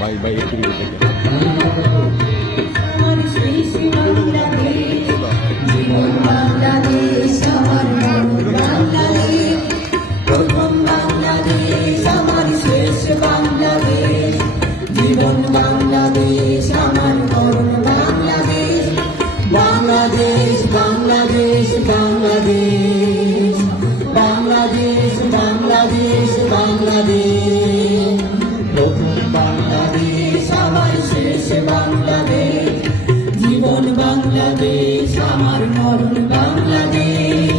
ভাই ভাই একটু আমার শেষ বাংলাদেশ, জীবন বাংলাদেশ, আমার মরণ বাংলাদেশ, প্রথম বাংলাদেশ, আমার শেষ বাংলাদেশ, জীবন বাংলাদেশ, আমার মরণ বাংলাদেশ, বাংলাদেশ, বাংলাদেশ, বাংলাদেশ, বাংলাদেশ, বাংলাদেশ, বাংলাদেশ, প্রথম বাংলাদেশ, আমার শেষ বাংলাদেশ, জীবন বাংলাদেশ, আমার মরণ বাংলাদেশ,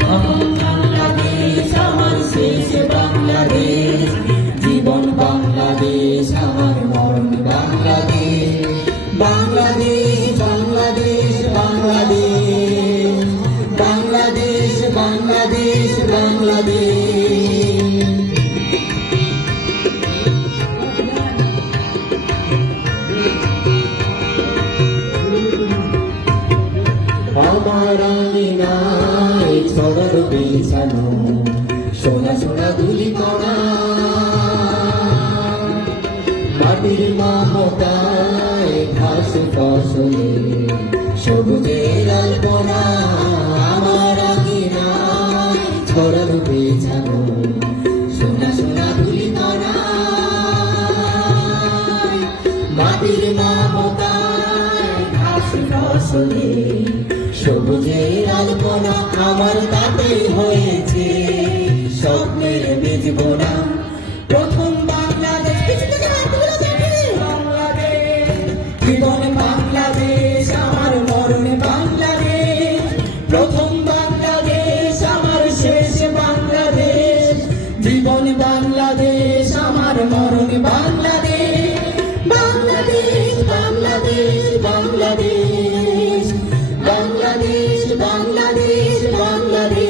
প্রথম বাংলাদেশ, আমার শেষ বাংলাদেশ, জীবন বাংলাদেশ, আমার মরণ বাংলাদেশ, বাংলাদেশ, বাংলাদেশ, বাংলাদেশ, বাংলাদেশ, বাংলাদেশ, বাংলাদেশ। আমার আঙিনায় ছড়ানো বিছানো সোনা সোনা ধুলি কণা, মাটির মমতায় ঘাস ফসলে সবুজের আলপনা, আমার আঙিনায় ছড়ানো বিছানো সোনা সোনা ধুলি কণা, মাটির মমতায় ঘাস ফসলে সবুজের আলপনা, আমার তাতে হয়েছে স্বপ্নের বীজ বোনা, প্রথম বাংলাদেশ, জীবন বাংলাদেশ, আমার মরণ বাংলাদেশ, প্রথম বাংলাদেশ, আমার শেষ বাংলাদেশ, জীবন বাংলাদেশ, আমার মরণ বাংলাদেশ, বাংলাদেশ, বাংলাদেশ, বাংলাদেশ, বাংলাদেশ, বাংলাদেশ, বাংলাদেশ।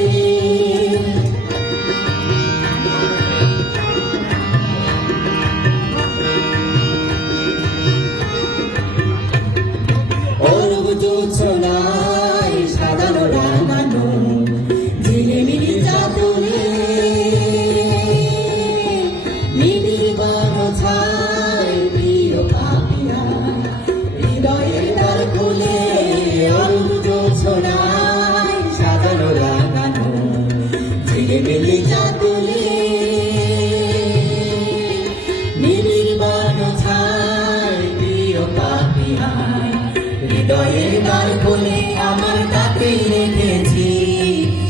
অরব জোছনায় সাজানো রাঙানো ঝিলিমিলি চাদরে, নিবিড় বনছায় প্রিয় পাপিয়া হৃদয়ের দ্বার খুলে, অরব জোছনায় সাজানো রাঙানো ঝিলিমিলি চাদরে, নিবিড় বনছায় প্রিয় পাপিয়া হৃদয়ের দ্বার খুলে, আমার তাকে রেখেছি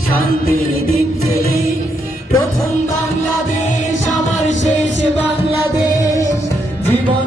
শান্তির দ্বীপ জেলে, প্রথম বাংলাদেশ, আমার শেষ বাংলাদেশ, জীবন